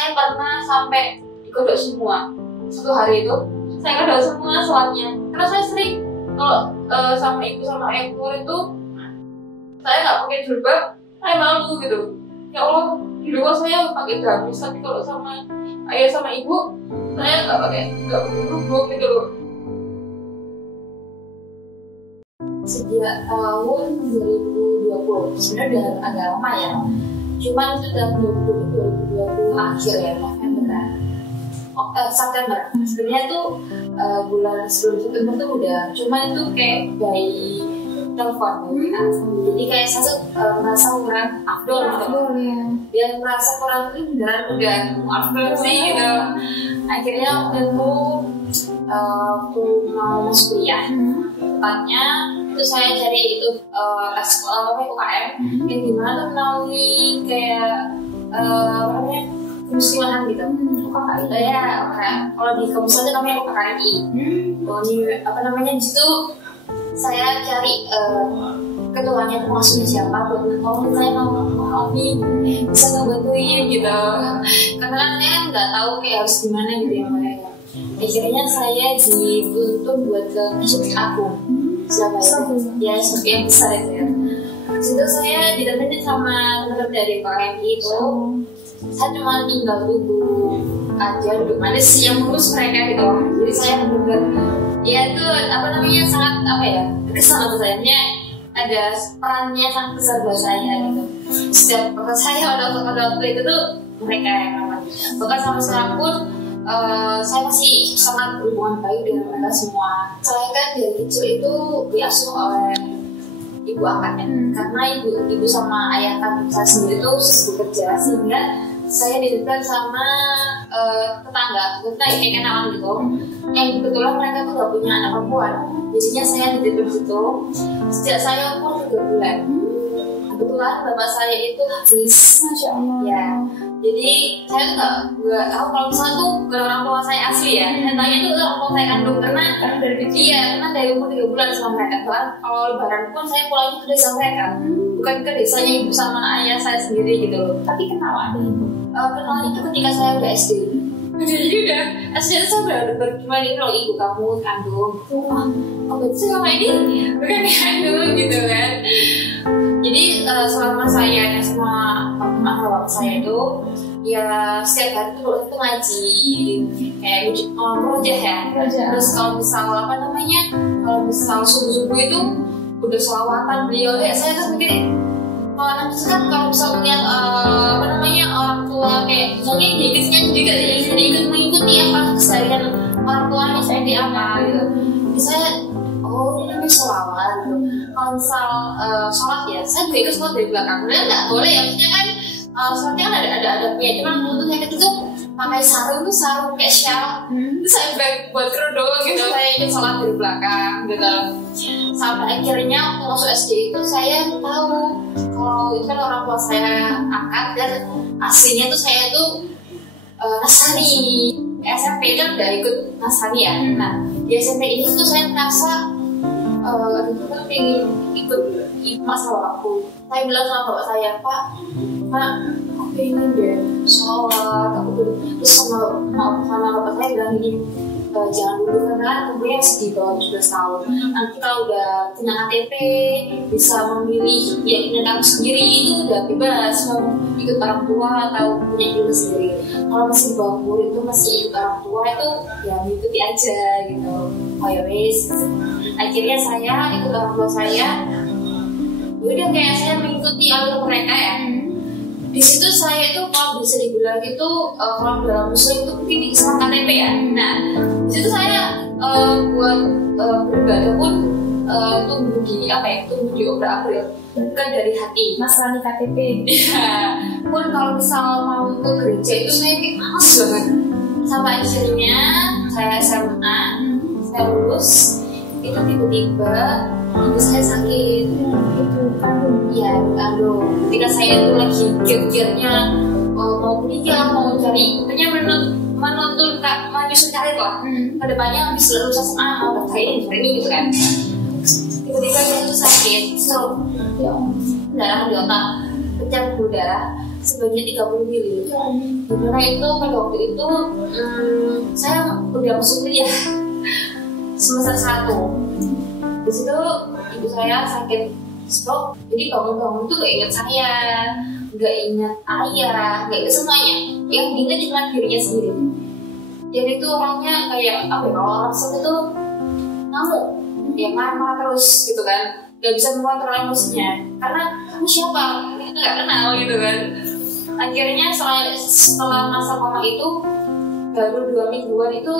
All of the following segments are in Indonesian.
saya pernah sampai dikodok semua. Satu hari itu saya kodok semua sholatnya. Karena saya sering kalau sama ibu sama ayah keluar itu saya nggak pakai jilbab, saya malu gitu. Ya Allah, di luar saya pakai gamis, tapi kalau sama ayah sama ibu saya nggak pakai, nggak berubah gitu loh. Sejak tahun 2020 sebenarnya udah agak lama ya, cuman itu tahun 2020 akhir ya, November September. Sebenarnya tuh bulan sebelum September tuh udah, cuman itu kayak by telepon jadi kayak saya merasa kurang afdol gitu ya, merasa kurang ini beneran udah afdol sih gitu. Akhirnya waktu itu waktu mau masuk kuliah, tepatnya itu saya cari itu tes UKM yang dimana tuh melalui kayak apa namanya kemuslimahan gitu. UKKI ya, kalau di kampus aja namanya UKKI. Apa namanya di situ saya cari ketuanya pengasuhnya siapa, buat saya mau nih bisa ngebantuin gitu, karena kan saya nggak tahu kayak harus gimana gitu ya Mbak. Akhirnya saya dituntut buat ke masjid Agung, siapa ya yang besar itu ya. Situ saya didampingi sama teman dari KMI itu. Saya cuma tinggal tunggu aja duduk manis sih yang ngurus mereka gitu. Jadi saya benar-benar ya itu apa namanya sangat apa ya kesan untuk saya, ada perannya sangat besar buat saya gitu. Setiap peran saya pada waktu itu tuh mereka yang ramah. Bahkan sampai sekarang pun saya masih sangat berhubungan baik dengan mereka semua. Saya kan dari kecil itu diasuh oleh ibu angkatnya, karena ibu sama ayah kandung saya sendiri itu bekerja, sehingga saya dididik sama tetangga kayak kenalan gitu. Yang kebetulan mereka tuh gak punya anak perempuan, jadinya saya dididik di situ sejak saya umur 3 bulan. Kebetulan bapak saya itu habis, Masya Allah ya. Jadi saya tuh nggak tahu kalau misalnya tuh bukan orang tua saya asli ya. Saya tanya tuh orang tua saya kandung karena dari kecil ya, karena dari umur 3 bulan sama mereka. Bahkan kalau lebaran pun saya pulangnya ke desa mereka, bukan ke desanya ibu sama ayah saya sendiri gitu loh. Tapi kenal ada ibu? Kenal itu ketika saya udah SD. Jadi udah SD itu saya udah bergimana ini loh ibu kamu kandung. Oh berarti selama ini bukan kandung gitu kan. Jadi selama saya dan semua bapak saya itu ya setiap hari itu ngaji kayak rojah ya. Terus kalau misal apa namanya, kalau misal subuh itu udah selawatan beliau ya, saya tuh mikir kalau anak kan kalau misal ngeliat apa namanya orang tua kayak misalnya dikitnya juga jadi ikut mengikuti apa keseharian orang tuanya saya di apa gitu. Jadi saya oh ini selawat gitu. Kalau misal sholat ya saya juga ikut sholat dari belakang. Sebenarnya nggak boleh ya, maksudnya kan sholatnya kan ada adabnya. Cuman untuk saya itu pakai sarung tuh sarung kayak shawl. Terus saya buat kerudung gitu, saya ikut sholat dari belakang gitu. Sampai akhirnya waktu masuk SD itu saya tahu kalau itu kan orang tua saya angkat dan aslinya tuh saya tuh Nasrani. SMP kan udah ikut Nasrani ya. Nah di SMP ini tuh saya merasa itu kan pengen ikut masalah aku. Saya bilang sama bapak saya, Pak, aku pengen deh sholat, aku terus sama bapak saya bilang gini, jangan dulu karena umurnya masih di bawah 17 tahun. Nanti kalau udah punya KTP bisa memilih ya punya kamu sendiri, itu udah bebas mau ikut orang tua atau punya diri sendiri. Kalau masih di bawah umur itu masih ikut orang tua itu ya mengikuti aja gitu. Oh ya wes. Akhirnya saya ikut orang tua saya. Yaudah kayak saya mengikuti alur mereka ya. Di situ saya itu kalau bisa dibilang itu kalau dalam muslim itu mungkin sama KTP ya. Nah di situ saya buat beribadah pun tumbuh di apa ya, tumbuh di obrak-abrik bukan dari hati. Nasrani KTP. Ya. Pun kalau misal mau ke gereja itu saya kayak males banget. Sampai akhirnya saya SMA, saya lulus itu tiba-tiba ibu saya sakit. Itu kandung. Iya, kandung. Ketika saya tuh lagi giat-giatnya mau kuliah, mau cari, pokoknya menuntut menyusun karir lah. Kedepannya habis lulus SMA mau daftar ini gitu kan. Tiba-tiba dia tuh sakit, stroke, darah di otak, pecah pembuluh darah. sebanyak 30 mili. Dimana itu pada waktu itu saya udah masuk kuliah semester 1. Di situ ibu saya sakit stroke, jadi bangun-bangun tuh gak ingat saya, gak ingat ayah, gak ingat semuanya. Yang diingat cuma dirinya sendiri. Dan itu orangnya kayak apa ya, kalau orang sakit itu ngamuk, ya marah-marah terus gitu kan, gak bisa mengontrol emosinya karena kamu siapa, kita gak kenal gitu kan. Akhirnya setelah masa koma itu baru 2 mingguan itu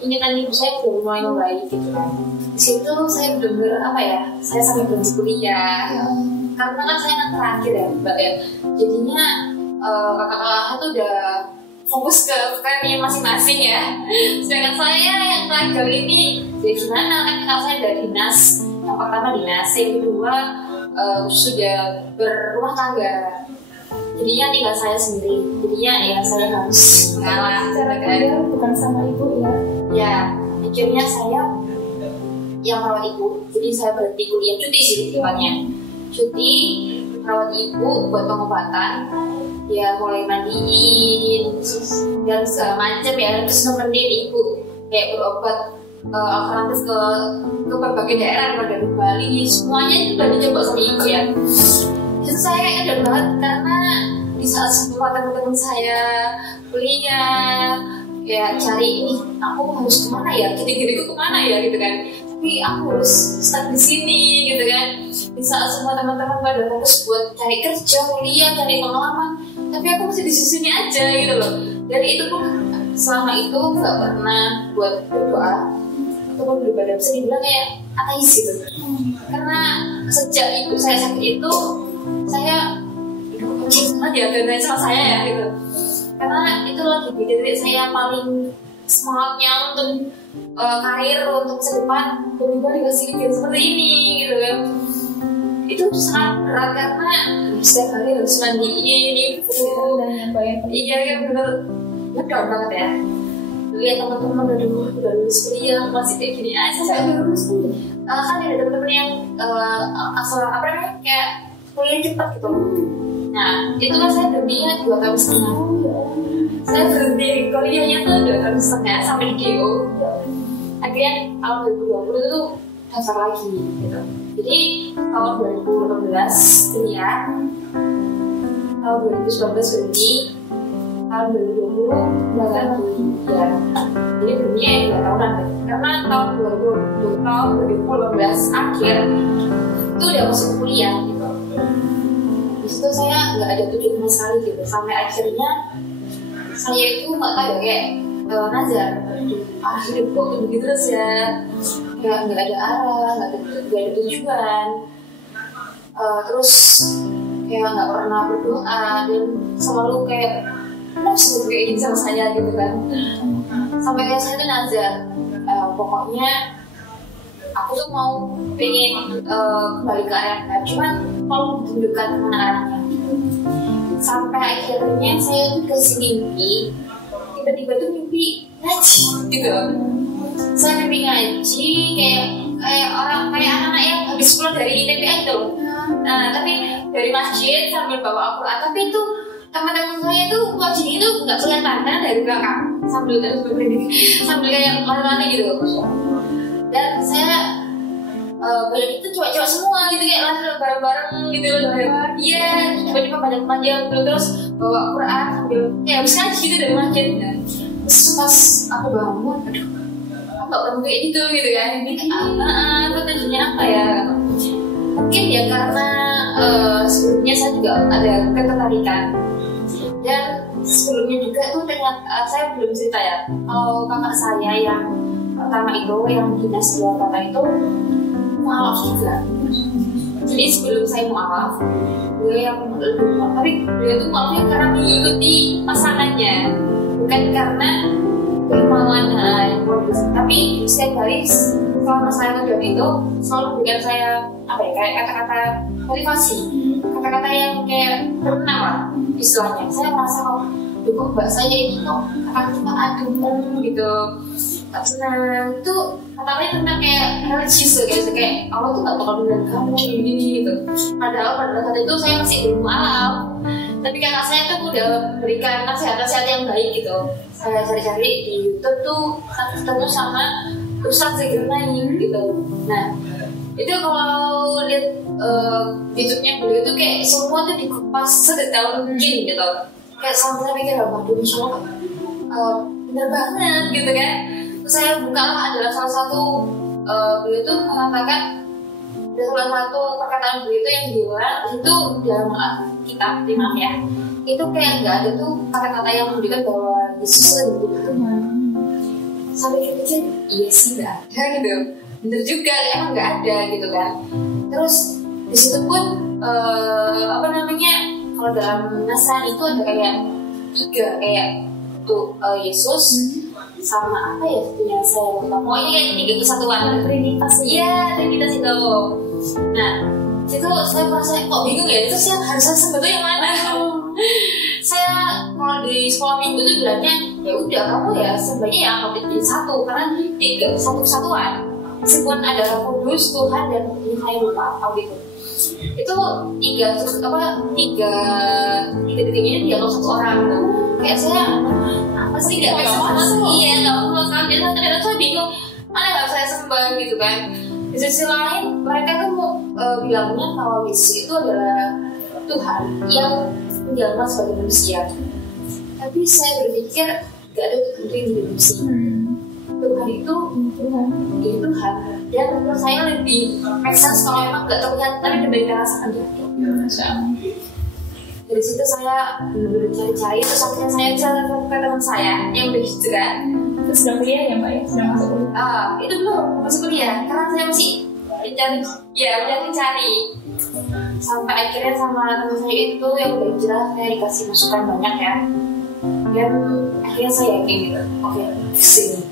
ingatan ibu saya udah mulai membaik gitu kan. Di situ saya benar-benar apa ya, saya sampai berhenti kuliah karena kan saya anak terakhir ya mbak ya, jadinya kakak-kakak itu udah fokus ke karirnya masing-masing ya, sedangkan saya yang terakhir ini ya gimana, kan kakak saya udah dinas, yang pertama dinas, yang kedua sudah berumah tangga, jadinya tinggal saya sendiri, jadinya ya saya harus mengalah Cara kerja bukan sama ibu ya. ya. Akhirnya saya yang merawat ibu, jadi saya berhenti kuliah, cuti sih depannya, cuti merawat ibu buat pengobatan, ya mulai mandiin dan segala macam ya, terus nemenin ibu kayak berobat alternatif ke berbagai daerah, dari Bali, semuanya itu udah dicoba sama ibu ya. Itu saya ingat banget karena di saat semua teman-teman saya kuliah ya cari ini, aku harus kemana ya, gini-gini kemana ya gitu kan, tapi aku harus stuck di sini gitu kan. Di saat semua teman-teman pada fokus buat cari kerja, kuliah, cari pengalaman, tapi aku masih di sini aja gitu loh. Dan itu pun selama itu nggak pernah buat berdoa ataupun beribadah, bisa dibilang kayak ateis gitu. Karena sejak ibu saya sakit itu saya ya dan sama saya ya gitu. Karena itu lagi di titik saya paling semangatnya untuk karir, untuk masa depan, tiba-tiba dikasih ide seperti ini gitu kan. Itu sangat berat karena setiap hari harus mandiin ibu. Iya kan, bener down banget ya. Lihat teman-teman udah lulus kuliah masih kayak gini aja. Saya udah lulus kuliah. Kan ada teman-teman yang asal apa namanya kayak kuliah cepat gitu. Nah itu kan saya berhentinya 2 tahun setengah. Saya berhenti kuliahnya tuh 2 tahun setengah sampai di GO. Akhirnya tahun 2020 itu daftar lagi gitu. Jadi tahun 2018 kuliah, tahun 2019 berhenti, tahun 2020 mulai lagi ya. Jadi berhentinya ya 2 tahunan deh. Karena tahun 2018 akhir itu udah masuk kuliah gitu. Di situ saya nggak ada tujuan sama sekali gitu. Sampai akhirnya saya itu nggak tahu ya kayak nazar, hidup kok begini terus ya, kayak nggak ada arah, nggak ada tujuan, terus kayak nggak pernah berdoa dan selalu kayak nafsu kayak gini sama saya gitu kan. Sampai kayak saya itu nazar, pokoknya aku tuh mau pengen kembali ke arahnya, cuman kalau tunjukkan kemana arahnya. Sampai akhirnya saya tuh dikasih mimpi, tiba-tiba tuh mimpi ngaji gitu. Saya mimpi ngaji kayak orang, kayak anak-anak yang habis pulang dari TPA gitu. Nah tapi dari masjid sambil bawa Al-Quran, tapi itu teman-teman saya itu wajah itu nggak kelihatan karena dari belakang sambil kayak lari-lari gitu. Dan saya banyak itu cowok-cowok semua gitu kayak lari bareng-bareng gitu loh. Iya, tiba-tiba panjang-panjang terus bawa Quran sambil kayak habis ngaji gitu dari masjid. Terus pas aku bangun, aduh, aku gak pernah kayak gitu kan. Itu tujuannya apa ya? Mungkin ya karena sebelumnya saya juga ada ketertarikan. Dan sebelumnya juga tuh ternyata saya belum cerita ya, kalau kakak saya yang pertama itu yang dinas luar kota itu mualaf juga. Jadi sebelum saya mualaf, dia yang lebih mualaf, tapi dia tuh mualafnya karena mengikuti pasangannya, bukan karena kemauan yang bagus. Tapi setiap hari selama saya ngedon itu selalu berikan saya apa ya, kayak kata-kata motivasi, kata-kata yang kayak berenang lah istilahnya. Saya merasa kok mbak saya ini kok kata-kata aduh gitu, tak senang. Itu katanya tentang kayak religius kayak Allah tuh gak bakal bener kamu gini gitu. Padahal saat itu saya masih belum mualaf. Tapi kakak saya tuh udah memberikan nasihat-nasihat yang baik gitu. Saya cari-cari di YouTube tuh ketemu sama Ustadz Zakir Naik gitu. Nah itu kalau lihat YouTube-nya beliau tuh kayak semua tuh dikupas sedetail mungkin gitu. Kayak sampai saya pikir waduh insya Allah bener banget gitu kan. Terus saya bukalah adalah salah satu beliau tuh mengatakan ada salah satu perkataan beliau itu yang bilang itu dalam kitab maaf ya itu kayak nggak ada tuh kata-kata yang menunjukkan bahwa Yesus itu sampai pikir iya sih nggak ada gitu, bener juga emang nggak ada gitu kan. Terus di situ pun apa namanya kalau dalam Nasrani itu ada kayak 3 kayak tuh Yesus sama apa ya punya saya lupa. Pokoknya kayak 3 kesatuan Trinitas. Iya Trinitas itu. Nah itu saya merasa kok bingung ya itu sih harus saya sebut yang mana. Saya kalau di sekolah minggu itu bilangnya ya udah kamu ya sebaiknya ya anggap itu jadi satu karena 3 satu kesatuan. Meskipun ada Roh Kudus Tuhan dan ini saya lupa apa gitu. Itu 3 terus apa 3 ini dianggap satu orang tuh. Kayak saya apa sih nggak masuk iya nggak masuk kan jadi kadang-kadang saya bingung mana nggak saya sembah gitu kan. Di sisi lain mereka tuh mau bilangnya kalau Yesus itu adalah Tuhan yang menjelma sebagai manusia. Tapi saya berpikir nggak ada Tuhan itu yang jadi manusia. Tuhan itu Tuhan dan menurut saya lebih make sense kalau emang nggak terlihat tapi benar-benar rasakan dia. Dari situ saya benar-benar cari-cari terus akhirnya saya bisa telepon ke teman saya yang udah hijrah. Terus sudah kuliah ya Mbak ya? Sudah masuk kuliah? Itu belum masuk kuliah karena saya masih mencari sampai akhirnya sama teman saya itu yang udah hijrah saya dikasih masukan banyak ya dan akhirnya saya yakin gitu oke, kesini.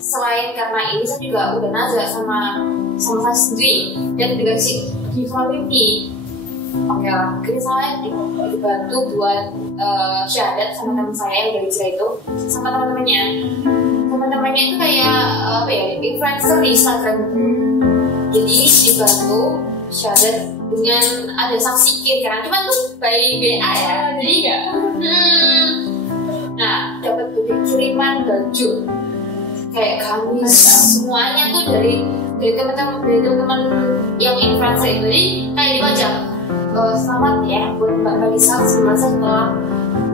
Selain karena ini saya juga udah nazar sama saya sendiri dan dikasih mimpi. Oke lah, akhirnya saya dibantu buat syahadat sama teman saya yang dari hijrah itu sama teman-temannya itu kayak apa ya influencer di Instagram. Jadi dibantu syahadat dengan ada saksi kira cuma tuh by BA ya jadi nggak nah dapat kiriman baju kayak gamis semuanya tuh dari teman-teman yang influencer itu jadi kayak dipajang selamat ya buat Mbak Kalisa sebenarnya setelah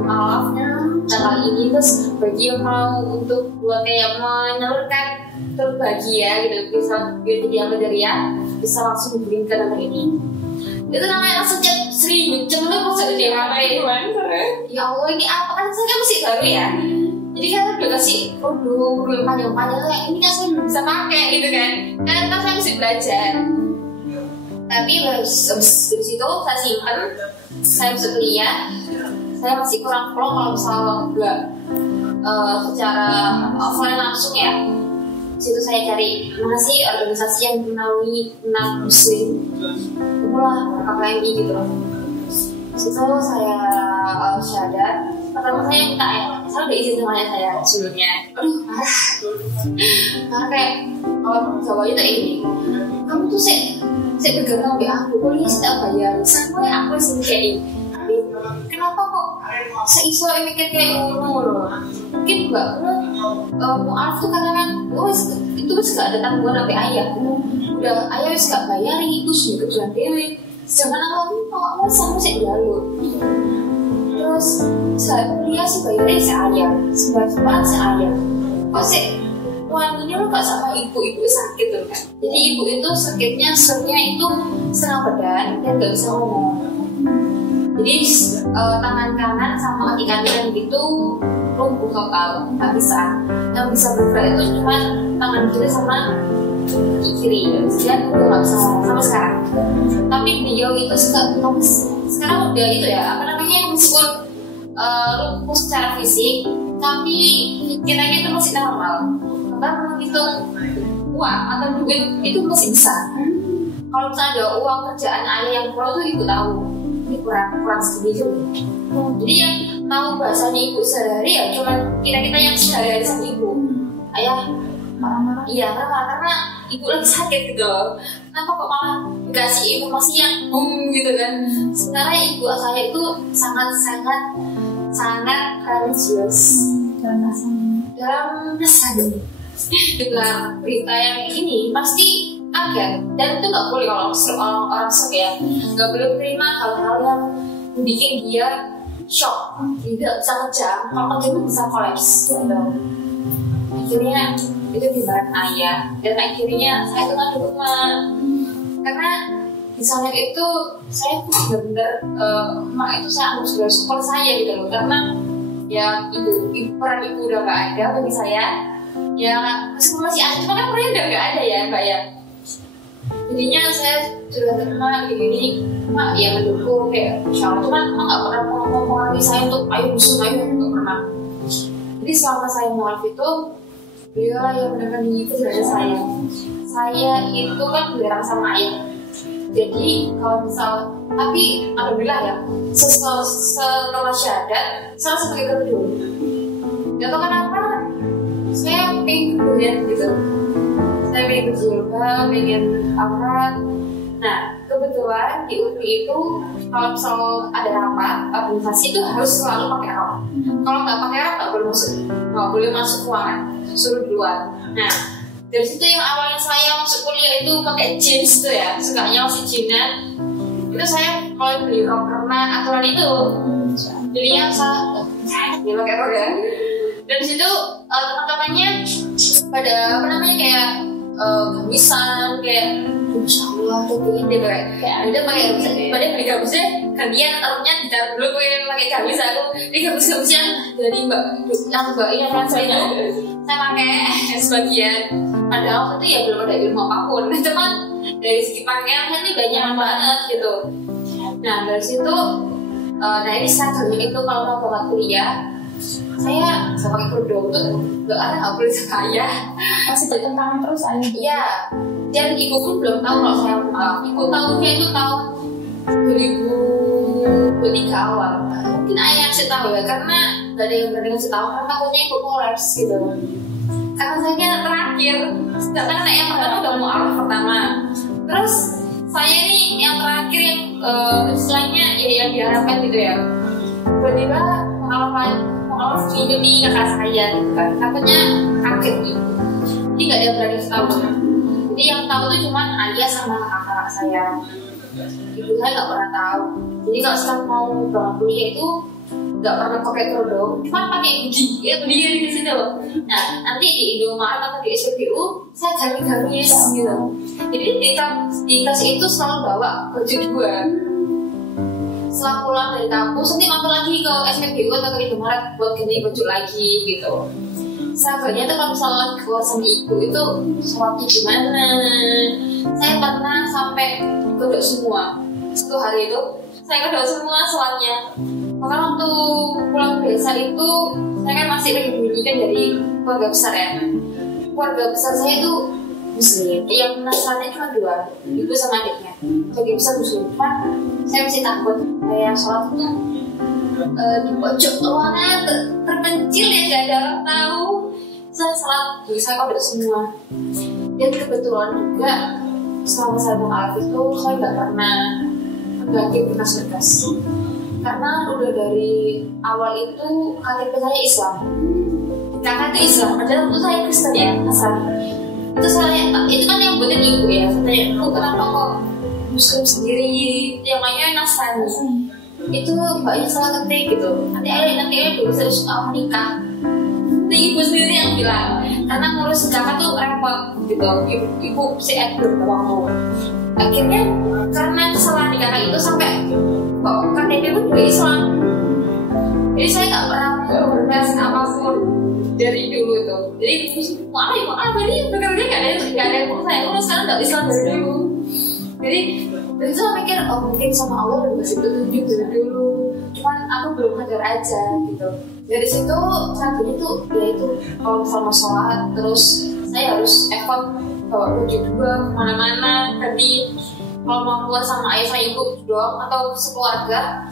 mualafnya tanggal ini terus bagi yang mau untuk buat kayak menyalurkan terbagi ya gitu bisa biar tidak dari ya bisa langsung hubungin ke nomor ini itu namanya langsung chat Sri cemlu masuk di HP ya Allah ini apa kan saya kan masih baru ya jadi kan udah kasih produk yang panjang-panjang kayak ini kan saya belum bisa pakai gitu kan karena saya masih belajar tapi habis dari situ saya simpen saya masuk kuliah saya masih kurang pro kalau misalnya enggak secara offline langsung ya. Situ saya cari mana sih organisasi yang menaungi anak muslim mulai KKMI gitu. Situ saya syahadat pertama saya minta ya saya udah izin sama ayah saya sebelumnya karena kayak kalau Jawa itu ini kamu tuh saya bergerak sampai aku kuliah saya tak bayar sampai aku sih kayak tapi kenapa kok seiso mikir kayak ngono mungkin mbak mu'alaf tuh karena kan itu gak ada tanggungan sampai ayah udah ayah harus gak bayar itu sudah kejuan dewe sedangkan aku sama sih jalur terus saya kuliah sih bayarnya si ayah sembahan si ayah kok sih wanginya lo gak sama ibu sakit tuh kan jadi ibu itu sakitnya itu setengah badan dan gak bisa ngomong jadi tangan kanan sama kaki kanan gitu lumpuh total gak bisa yang bisa bergerak itu cuma tangan kiri sama kaki kiri dan udah gak bisa ngomong sampai sekarang tapi beliau itu sekarang udah itu ya apa namanya meskipun lumpuh secara fisik tapi pikirannya itu masih normal karena menghitung uang atau duit itu masih bisa kalau misalnya ada uang kerjaan ayah yang kurang tuh ibu tahu ini kurang sedikit jadi yang tahu bahasanya ibu sehari-hari ya cuma kita yang sehari-hari sama ibu ayah marah-marah iya karena ibu lagi sakit gitu loh. Kenapa kok malah dikasih informasi yang gitu kan? Sebenarnya ibu saya itu sangat religius dalam rasanya. Dengan berita yang ini pasti kaget, dan itu nggak boleh kalau orang shock ya, nggak boleh terima hal-hal yang bikin dia shock, tidak bisa kerja, kalau dia bisa kolaps gitu. Akhirnya itu dimarahin ayah, dan akhirnya saya tuh ngadu rumah karena di sana itu saya tuh benar-benar emak itu saya anggap sebagai support saya gitu loh, karena ya peran ibu udah nggak ada bagi saya ya, meskipun masih ada cuma kan perannya udah nggak ada ya mbak ya. Jadinya saya sudah terima gini mak ya mendukung kayak insya Allah, cuman emak nggak pernah ngomong lagi saya untuk ayo musuh ayo, nggak pernah. Jadi selama saya mualaf itu beliau lah yang benar-benar menjadi saya. Saya itu kan berang sama ayah. Jadi kalau misal, tapi alhamdulillah ya, setelah syahadat saya sebagai kedua. Gak tau kenapa saya pengen kemudian gitu. Saya pengen berjilbab, pengen aurat. Nah kebetulan di UPI itu kalau misal ada rapat organisasi itu harus selalu pakai rok. Kalau nggak pakai rok nggak boleh masuk ruangan, suruh duluan. Nah dari situ yang awalnya saya masuk kuliah itu pakai jeans tuh ya, sukanya masih jeansan. Itu saya mulai beli rok karena aturan itu. Jadinya saya ya pakai rok ya. Dan di situ teman-temannya pada apa namanya kayak gamisan kayak Masya Allah tuh pengen deh kayak ada pakai gamis, pada beli gamisnya gantian roknya ditaruh dulu gue pakai gamis, aku ini gamis-gamisnya dari mbak yang kan saya pakai sebagian. Padahal itu ya belum ada ilmu apapun, cuman dari segi pakaiannya ini banyak banget gitu. Nah dari situ, nah ini strategi itu kalau mau banget kuliah, saya pakai kerudung tuh nggak boleh sekaya, masih bertentangan terus aja. Iya, dan ibu pun belum tahu kalau saya mualaf. Ibu tahunya itu tahun 2003 awal. Mungkin ayah ngasih tahu ya, karena gak ada yang berani ngasih tahu karena takutnya ibu kolaps gitu. Karena saya kan terakhir, sedangkan anak yang pertama udah mualaf pertama. Terus saya ini yang terakhir yang istilahnya ya yang diharapkan gitu ya. Tiba-tiba mualaf diikuti kakak saya gitu kan. Takutnya kaget gitu. Jadi gak ada yang berani tahu. Jadi yang tahu tuh cuma ayah sama kakak saya. Ibu saya nggak pernah tahu. Jadi kalau sekarang mau bangun kuliah itu nggak pernah pakai kerudung, cuma pakai hoodie. Ya hoodie di situ loh. Nah nanti di Indomaret atau di SPBU saya gamis gitu. Jadi di tas itu selalu bawa baju dua. Setelah pulang dari kampus nanti mampir lagi ke SPBU atau ke Indomaret buat ganti baju lagi gitu. Sahabatnya tuh kalau misalnya keluar sama ibu itu sholatnya gimana? Saya pernah sampai kodok semua. Satu hari itu saya kodok semua sholatnya. Maka waktu pulang ke desa itu saya kan masih lagi pendidikan dari keluarga besar ya. Keluarga besar saya itu muslim. Yang nasrani cuma dua, ibu sama adiknya. Keluarga besar muslim. Cuma saya masih takut kayak sholat itu di pojok ruangan terpencil ya, gak ada orang tahu. Saya sholat, saya kodok semua. Dan kebetulan juga selama saya mualaf itu saya nggak pernah ganti berkas-berkas karena udah dari awal itu KTP saya Islam, kakak itu Islam, padahal itu saya Kristen ya asal. Itu kan yang buatin ibu ya, saya tanya, lu kenapa kok Muslim sendiri, yang lainnya Nasrani? Itu mbaknya salah ketik gitu. Nanti ayah dulu saya menikah. Itu ibu sendiri yang bilang, karena ngurus kakak tuh repot gitu. Ibu si belum mau. Akhirnya karena kesalahan di kakak itu sampai kok KTP pun juga Islam. Jadi saya nggak pernah berkas apapun dari dulu itu. Jadi mau apa nih? Bekerja nggak ada yang saya urus sekarang nggak Islam dari dulu. Jadi dari itu saya mikir, oh mungkin sama Allah udah kasih petunjuk dari dulu. Cuman aku belum sadar aja gitu. Dari situ satunya tuh yaitu kalau misalnya mau sholat terus saya harus effort bawa baju dua kemana-mana. Nanti kalau mau keluar sama ayah sama ibu doang atau sekeluarga,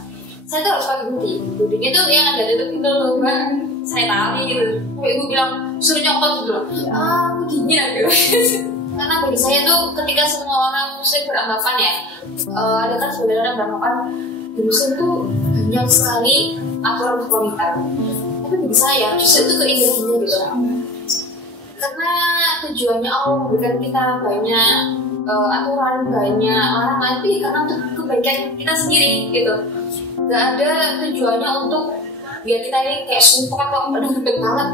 saya tuh harus pakai hoodie. Hoodie itu yang ada tutup itu loh kan, saya tali gitu. Kalau ibu bilang suruh nyokot gitu loh, aku dingin gitu. karena bagi saya tuh ketika semua orang muslim beranggapan ya, ada kan sebenarnya orang beranggapan di muslim tuh banyak sekali aturan untuk wanita, tapi bagi saya justru itu keindahannya gitu, karena tujuannya Allah memberikan kita banyak aturan, banyak larangan, tapi karena untuk kebaikan kita sendiri gitu. Gak ada tujuannya untuk biar kita ini kayak sumpah atau aduh gede banget,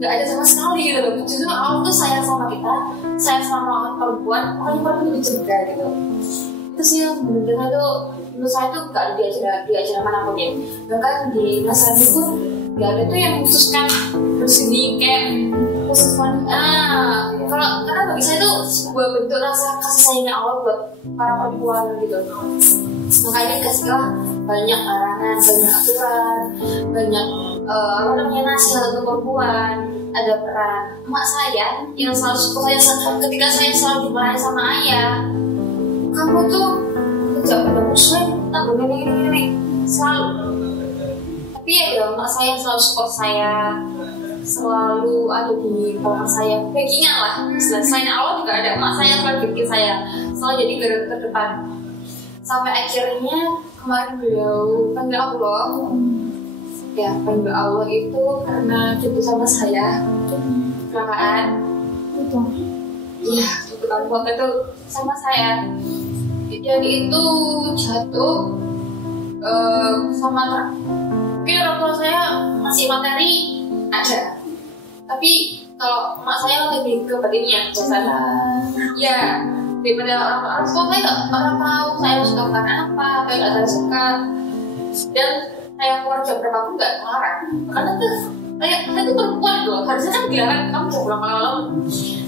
gak ada sama sekali gitu loh. Justru Allah tuh sayang sama kita, sayang sama orang perempuan, makanya perempuan itu dijaga gitu. Itu sih yang benar-benar tuh menurut saya tuh gak ada di acara manapun ya. Bahkan di Nasrani pun gak ada tuh yang khususkan bersini kayak khusus wanita. Karena bagi saya tuh sebuah bentuk rasa kasih sayangnya Allah buat para perempuan gitu. Makanya dikasihlah banyak larangan, banyak aturan, banyak nasihat untuk perempuan. Ada peran emak saya yang selalu support saya ketika saya selalu dimarahin sama ayah. Kamu tuh tidak pada muslim, tak boleh ini selalu. Tapi ya emak saya selalu support saya, selalu ada di belakang saya, backingnya lah. Selain Allah juga ada emak saya yang selalu bikin saya, selalu jadi garda terdepan. Sampai akhirnya kemarin beliau panggil Allah, ya panggil Allah itu karena jatuh sama saya, kecelakaan. Iya, tukang foto itu sama saya. Jadi itu jatuh sama truk. Mungkin orang tua saya masih materi ada, tapi kalau emak saya lebih ke batinnya, sana. Ya, daripada orang tua saya nggak pernah tahu saya suka makan apa, saya nggak saya suka, dan saya keluar jam berapa pun nggak ngelarang. Karena tuh saya tuh perempuan loh, harusnya kan dilarang kamu jam pulang malam.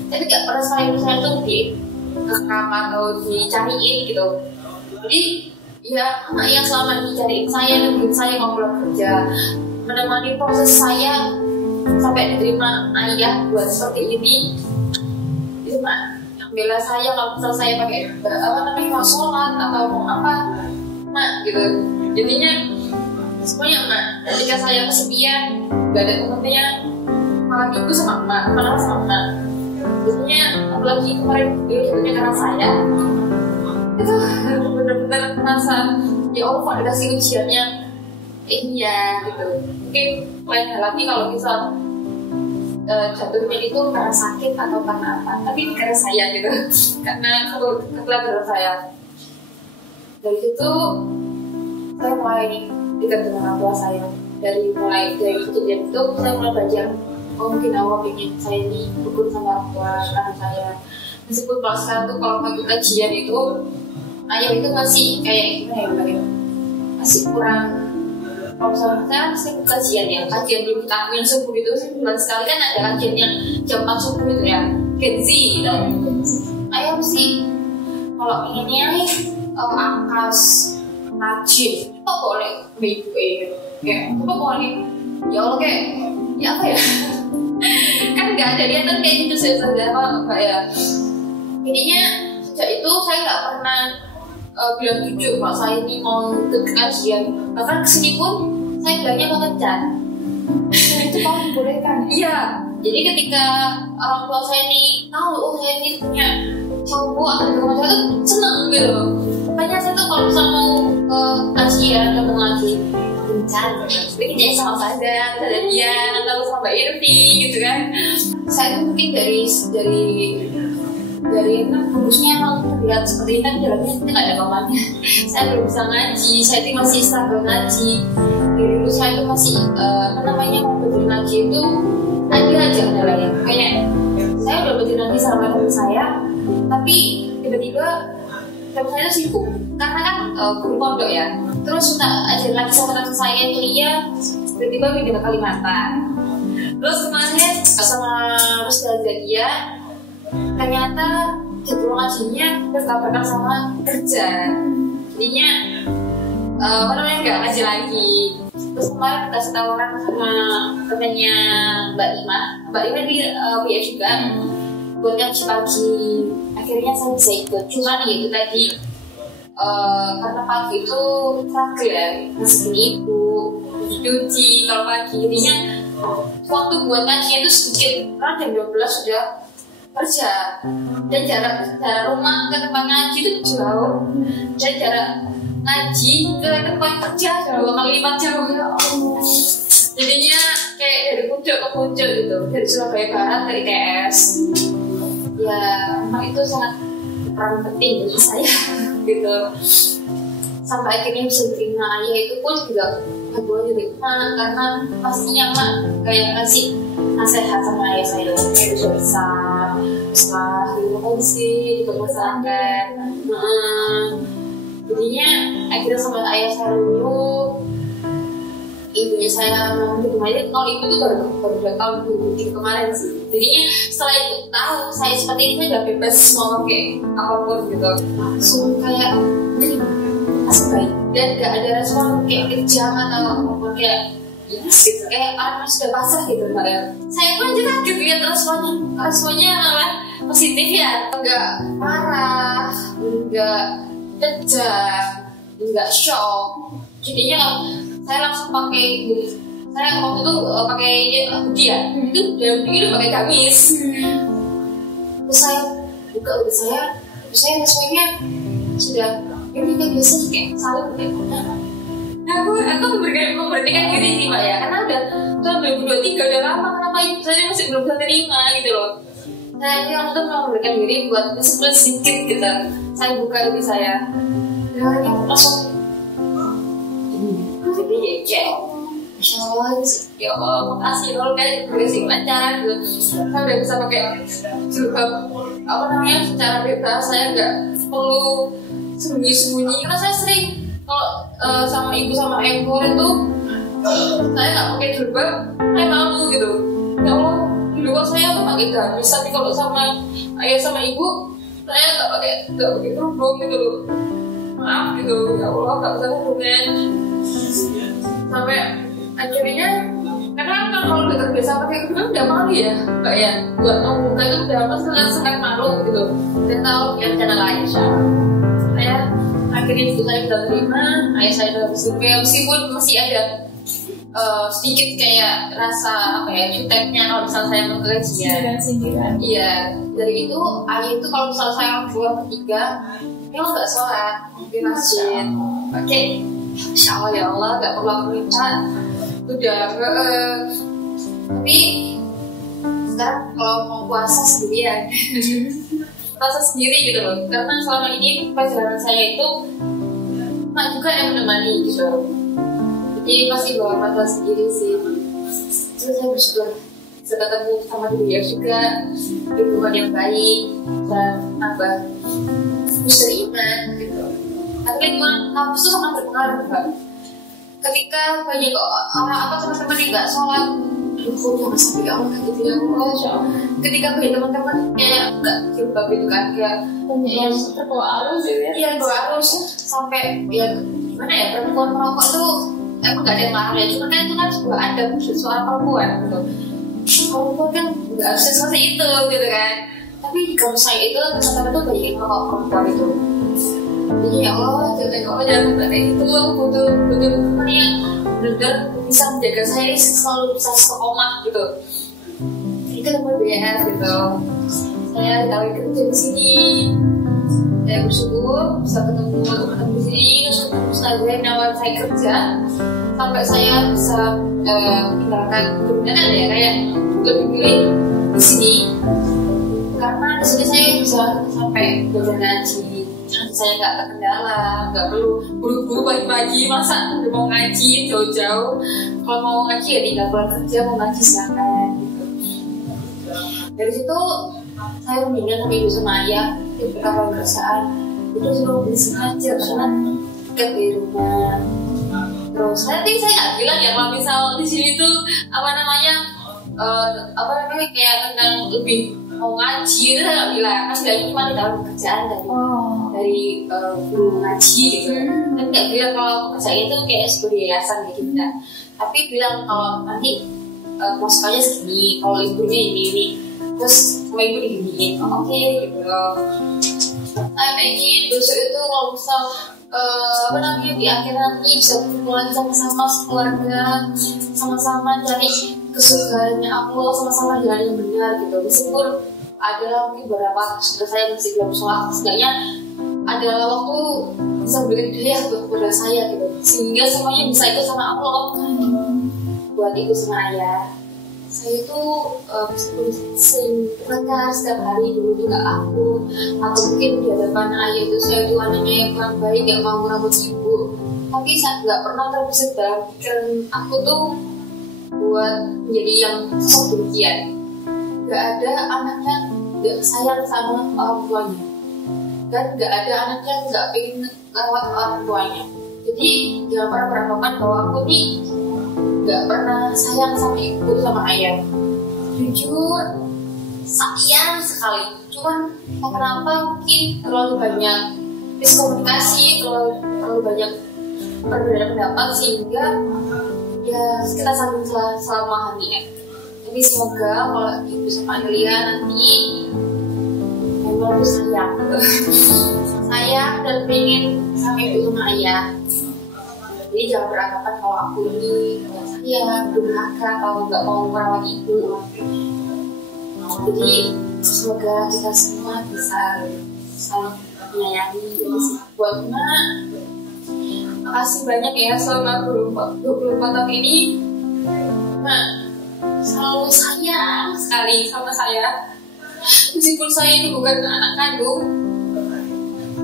Tapi nggak pernah saya tuh dikekang atau dicariin gitu. Jadi ya emak yang selama ini cariin saya, nungguin saya mau pulang kerja, menemani proses saya sampai diterima ayah buat seperti ini. Itu mak bela saya kalau misal saya pakai mau sholat atau mau apa, mak gitu. Jadinya semuanya mak. Ketika saya kesepian, gak ada temennya, malah minggu sama emak, malah sama emak. Jadinya apalagi kemarin dia jadinya karena saya, itu benar-benar merasa ya Allah kok dikasih ujiannya ini ya gitu. Mungkin lain hal lagi kalau misal jatuhnya itu karena sakit atau karena apa, tapi karena saya gitu, karena kebetulan saya. Dari situ saya mulai dekat dengan orang tua saya. Dari kejadian itu saya mulai belajar, oh mungkin Allah ingin saya ini rukun sama orang tua anak saya. Meskipun kalau sekarang tuh kalau mau kajian itu ayah itu masih kayak gimana ya, masih kurang. Kalau misalnya saya masih kajian ya, kajian di tahun subuh itu sebulan sekali kan ada kajian yang jam 4 subuh itu ya, Genzi gitu. Ayah mesti kalau inginnya angkas rajin, kok boleh ibu kayak apa boleh? Ya Allah kayak ya apa ya? Kan nggak ada dia kan kayak gitu saya apa ya? Jadinya sejak itu saya nggak pernah bilang jujur kalau saya ini mau ke kajian, bahkan kesini pun saya bilangnya mau kencan. Itu kamu dibolehkan? Iya. Jadi ketika orang tua saya ini tahu oh saya ini punya cowok atau teman saya tuh seneng gitu. Makanya saya tuh kalau misalnya mau ke kajian atau mau ngaji kencan, bikinnya sama saya ada dia atau sama Mbak Irvi gitu kan. Saya tuh mungkin dari bagusnya emang terlihat seperti ini, tapi dalamnya itu nggak ada kamarnya. Saya belum bisa ngaji, saya itu masih struggle ngaji. Dari dulu saya itu masih mau belajar ngaji itu ada aja kendalanya. Kayak saya udah belajar ngaji sama teman saya, tapi tiba-tiba teman saya sibuk karena kan guru pondok ya. Terus tak ajar lagi sama teman saya kuliah, tiba-tiba pindah ke Kalimantan. Terus kemarin sama ustazah dia ternyata jadwal ngajinya bertabrakan sama kerja, jadinya nggak ngaji lagi. Terus kemarin kasih tawaran sama temennya Mbak Ima di BF juga buat ngaji pagi. Akhirnya saya bisa ikut, cuman ya itu tadi karena pagi itu struggle ya, masih ibu cuci kalau pagi, jadinya waktu buat ngaji itu sedikit, karena jam 12 sudah kerja, dan jarak rumah ke tempat ngaji itu jauh, dan jarak ngaji ke tempat kerja 2 kali lipat jauh. Ya Allah. Jadinya kayak dari puncak ke puncak gitu, dari Surabaya Barat ke ITS. Ya, memang itu sangat peran penting bagi saya gitu. Sampai akhirnya bisa diterima ayah itu pun juga boleh diterima karena pastinya mak kayak ngasih nasihat sama ayah saya kayak bisa besar terima kasih dipermasalahkan. Jadinya akhirnya sama ayah saya dulu, ibunya saya mau kemarin. Kalau ibu tuh baru 2 tahun 2003 kemarin sih. Jadinya setelah ibu tahu saya seperti ini, saya udah bebas mau pakai apapun gitu, langsung kayak langsung baik dan gak ada respon kayak kejam atau apapun kayak gitu, kayak orang sudah pasrah gitu mbak ya. Saya pun aja kaget lihat responnya malah positif ya, nggak marah, nggak kejam, nggak shock. Jadinya saya langsung pakai saya waktu itu pakai hoodie ya, itu dalam diri pakai gamis. Terus saya buka udah saya responnya sudah ini kan biasa kayak saling kayak aku memberanikan diri sih mbak ya, karena udah tahun 2023 udah lama, kenapa ibu saya masih belum bisa terima gitu loh. Saya ini waktu itu memberikan diri buat meskipun sedikit gitu, saya buka diri saya dan langsung jadi ya Masya Allah, ya Allah, makasih loh kan berisik lancar gitu. Saya udah bisa pakai jilbab apa namanya secara bebas, saya nggak perlu sembunyi-sembunyi karena saya sering kalau sama ibu sama ayah itu saya nggak pakai jilbab, saya malu gitu. Ya Allah, dulu kok saya nggak pakai gamis, tapi kalau sama ayah sama ibu saya nggak pakai kerudung gitu loh. Maaf gitu, ya Allah nggak bisa hubungan sampai akhirnya karena kan kalau udah terbiasa pakai kerudung udah malu ya mbak ya, buat membuka itu udah sangat malu gitu. Dan tahu ya rencana lain saya akhirnya itu saya sudah terima, ayah saya sudah bersedia meskipun masih ada sedikit kayak rasa apa ya juteknya kalau misalnya saya mau sindiran. Iya, dari itu ayah itu kalau misalnya saya keluar bertiga memang nggak sholat di masjid. Oke, Insya Allah ya Allah nggak perlu aku minta udah tapi sekarang kalau mau puasa sendirian rasa sendiri gitu loh, karena selama ini perjalanan saya itu mak juga yang menemani gitu, jadi masih bawa masalah sendiri sih. Terus saya bersyukur bisa ketemu sama dia juga, hubungan yang baik dan nambah booster iman gitu. Tapi lingkungan kampus itu sangat berpengaruh mbak. Ketika banyak orang apa teman-teman yang nggak sholat, jangan sampai Allah kayak gitu ya Allah. Ketika banyak teman-teman kayak nggak jilbab itu kan kayak yang terbawa arus gitu ya. Iya bawa arus sampai ya gimana ya, perempuan merokok itu emang nggak ada yang larang ya, cuma kan itu kan sebuah adab soal perempuan gitu. Perempuan kan nggak harus seperti itu gitu kan. Tapi di kampus saya itu teman-teman tuh banyak yang merokok perempuan itu. Jadi ya Allah jangan sampai itu, butuh teman yang benar bisa menjaga saya selalu bisa sekomah gitu. Itu yang berbeda gitu. Saya ditawarin kerja di sini, saya bersyukur bisa ketemu teman-teman di sini, terus ketemu ustazah yang nawar saya kerja sampai saya bisa tinggalkan kemudian ya kayak lebih milih di sini karena di sini saya bisa sampai belajar ngaji. Saya nggak terkendala, nggak perlu buru-buru pagi-pagi masa udah mau ngaji jauh-jauh. Kalau mau ngaji ya tinggal pulang kerja, mau ngaji silakan gitu. Dari situ saya mendingan sama ibu sama ayah di beberapa kerjaan itu suruh beli sengaja karena dekat di rumah. Terus nanti saya nggak bilang ya kalau misal di sini tuh apa namanya kayak tentang lebih mau ngaji itu saya nggak bilang, kan sudah cuma di dalam pekerjaan dari guru ngaji gitu. Kan nggak bilang kalau pekerjaan itu kayak sebuah yayasan gitu enggak, tapi bilang kalau nanti masukannya segini, kalau liburnya ini terus sama ibu diginiin, oke gitu loh. Pengen besok itu kalau misal di akhir nanti bisa berkumpul lagi sama-sama keluarga, sama-sama cari kesukaannya Allah, sama-sama jalan yang benar gitu. Meskipun adalah mungkin beberapa saudara saya masih belum sholat, setidaknya adalah waktu bisa memberikan hidayah kepada saya gitu, sehingga semuanya bisa ikut sama Allah. Buat ibu sama ayah, saya itu sering bertengkar setiap hari. Dulu tuh gak aku, atau mungkin di hadapan ayah itu saya tuh anaknya yang kurang baik, gak mau merawat ibu. Tapi saya gak pernah terbesit dalam pikiran aku tuh buat menjadi yang sosok demikian. Gak ada anak yang gak sayang sama orang tuanya, dan gak ada anak yang gak pengen merawat orang tuanya. Jadi jangan pernah beranggapan bahwa aku nih gak pernah sayang sama ibu sama ayah. Jujur sayang sekali, cuman kenapa mungkin terlalu banyak miskomunikasi, terlalu banyak perbedaan pendapat, sehingga ya kita saling salah memahami ya. Tapi semoga kalau ibu sama Amelia nanti memang sayang sayang dan pengen sama ibu sama ayah. Jadi jangan beranggapan kalau aku ini gak sayang, durhaka, atau gak mau merawat ibu. Jadi semoga kita semua bisa saling menyayangi. Buat Mak, makasih banyak ya selama 24 tahun ini. Mak selalu sayang sekali sama saya, meskipun saya ini bukan anak kandung,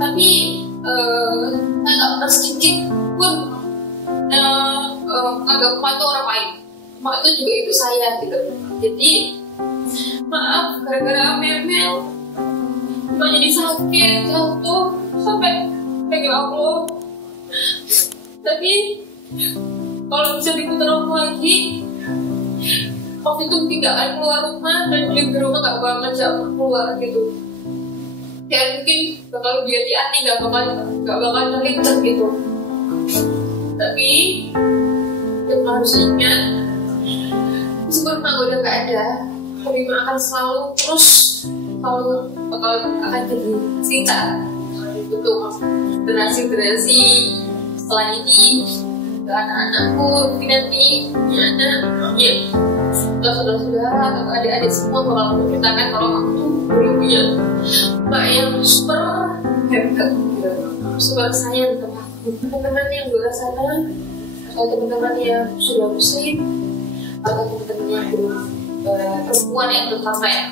tapi saya gak pernah sedikit pun agak membantu orang lain. Mak itu juga ibu saya gitu. Jadi maaf gara-gara Memel Mak jadi sakit, jatuh sampai pengen Allah. Tapi kalau bisa diputar lagi, waktu itu mungkin gak akan keluar rumah, dan di rumah gak bakal ngajak keluar gitu. Ya mungkin bakal hati-hati, gak bakal terlibat gitu. Tapi kita harus ingat, meskipun Mak udah gak ada, tapi Mak akan selalu bakal akan jadi cerita untuk generasi setelah ini, ke anak-anakku, mungkin nanti punya anak, punya saudara-saudara atau adik-adik semua bakal menceritakan kalau aku tuh dulu punya Mak yang super hebat, super sayang sama aku. Teman-teman yang di luar sana, atau teman-teman yang sudah muslim, atau teman-teman yang belum perempuan yang terutama ya,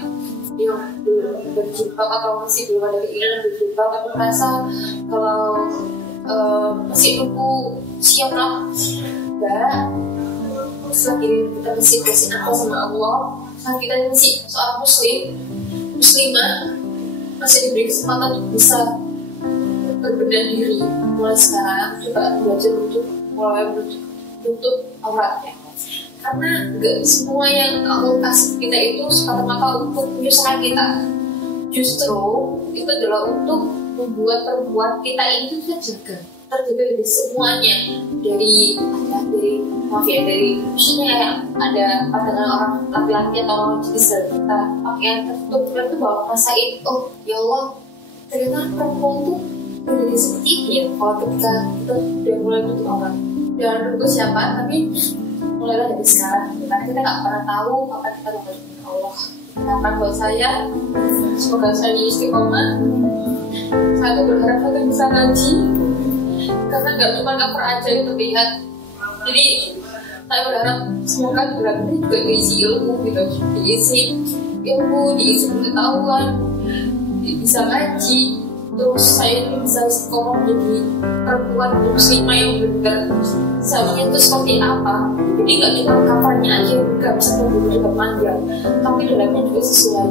yang belum berjilbab atau masih belum ada keinginan berjilbab, tapi merasa kalau masih nunggu siap lah, enggak. Selagi kita masih kasih akal sama Allah, selagi kita masih seorang muslimah, masih diberi kesempatan untuk bisa berbenah diri. Mulai sekarang coba belajar untuk mulai menutup auratnya, karena gak semua yang Allah kasih kita itu semata-mata untuk menyusahkan kita. Justru itu adalah untuk membuat perempuan kita itu terjaga dari semuanya, dari maksudnya yang ada pandangan orang laki-laki atau orang jenis dari kita pakaian tertutup, itu bahwa rasain, oh ya Allah, ternyata perempuan tuh dari seperti ini ya. Kalau ketika kita udah mulai menutup aurat, jangan nunggu siapa, tapi mulailah dari sekarang, karena kita nggak pernah tahu kapan kita bakal ketemu Allah. Harapan buat saya, semoga saya istiqomah. Saya tuh berharap saya bisa ngaji, karena nggak cuma cover aja yang terlihat. Jadi saya berharap semoga bulan ini juga diisi ilmu gitu, diisi pengetahuan, bisa ngaji. Terus saya bisa istiqomah menjadi perempuan muslimah yang benar. Seharusnya itu seperti apa? Jadi nggak cuma covernya aja yang nggak bisa membuat panjang, tapi dalamnya juga sesuai.